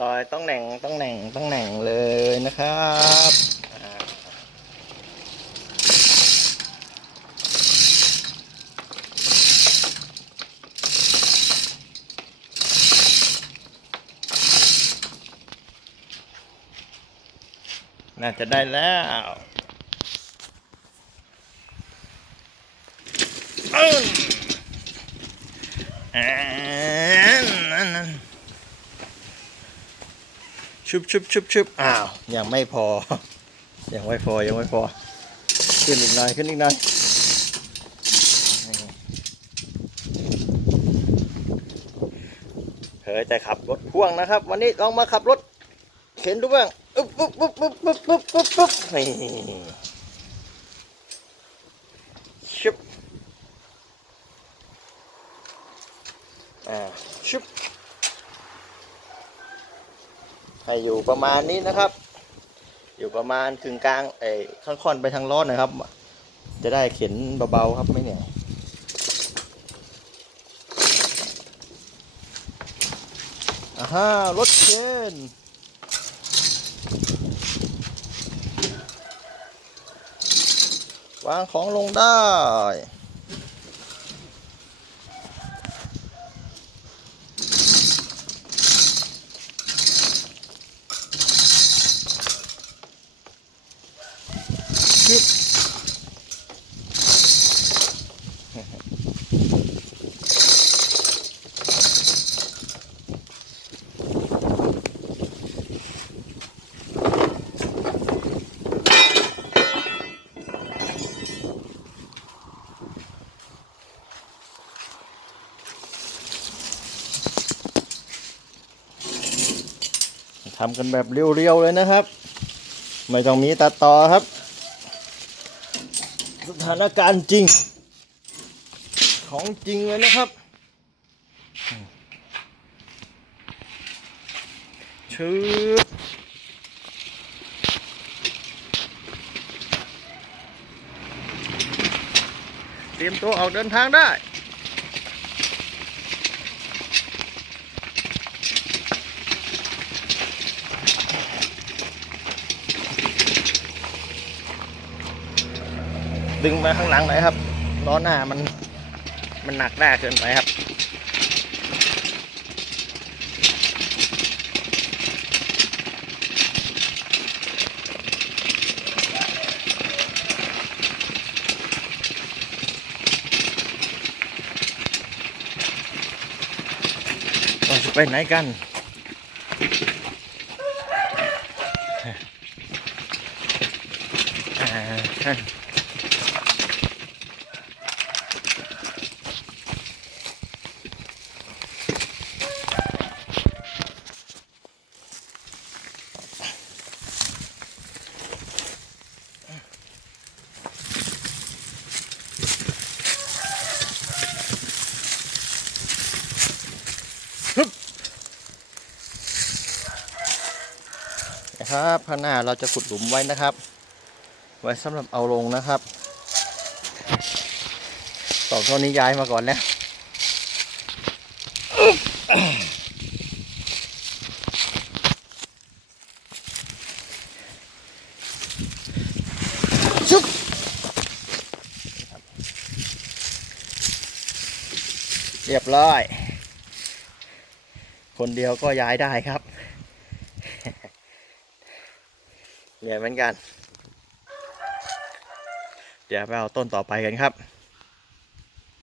รอยต้องแหน่งต้องแหน่งต้องแหน่งเลยนะครับน่าจะได้แล้ว อืมอ่านั่นนั่น ชุบชุบชุบชุบอ้าว ยังไม่พอ ยังไม่พอ ยังไม่พอ ขึ้นอีกหน่อย ขึ้นอีกหน่อยเฮ้ยแต่ขับรถพ่วงนะครับ วันนี้ลองมาขับรถ เข็นดูบ้างอึ๊บปุ๊บปุ๊บปุ๊บปุ๊บปุ๊บปุ๊บปุ๊บนี่ชุบอ่าชุบ ให้อยู่ประมาณนี้นะครับ อยู่ประมาณกึ่งกลางเอ้ข้างค่อนไปทางร้อนนะครับ จะได้เข็นเบาๆครับไม่เหนื่อยอ่าฮะรถเข็นวางของลงได้ ทำกันแบบเรียวๆเลยนะครับ ไม่ต้องมีตัดต่อครับ สถานการณ์จริง ของจริงเลยนะครับ ชืบเตรียมตัวออกเดินทางได้ ดึงมาข้างหลังหน่อยครับล้อหน้ามันมันหนักหน้าเกินไปครับเราจะไปไหนกันอ่า นะครับข้างหน้าเราจะขุดหลุมไว้นะครับ ไว้สำหรับเอาลงนะครับต่อตัวนี้ย้ายมาก่อนแล้วชุบเรียบร้อย คนเดียวก็ย้ายได้ครับ เหนื่อยเหมือนกัน เดี๋ยวไปเอาต้นต่อไปกันครับ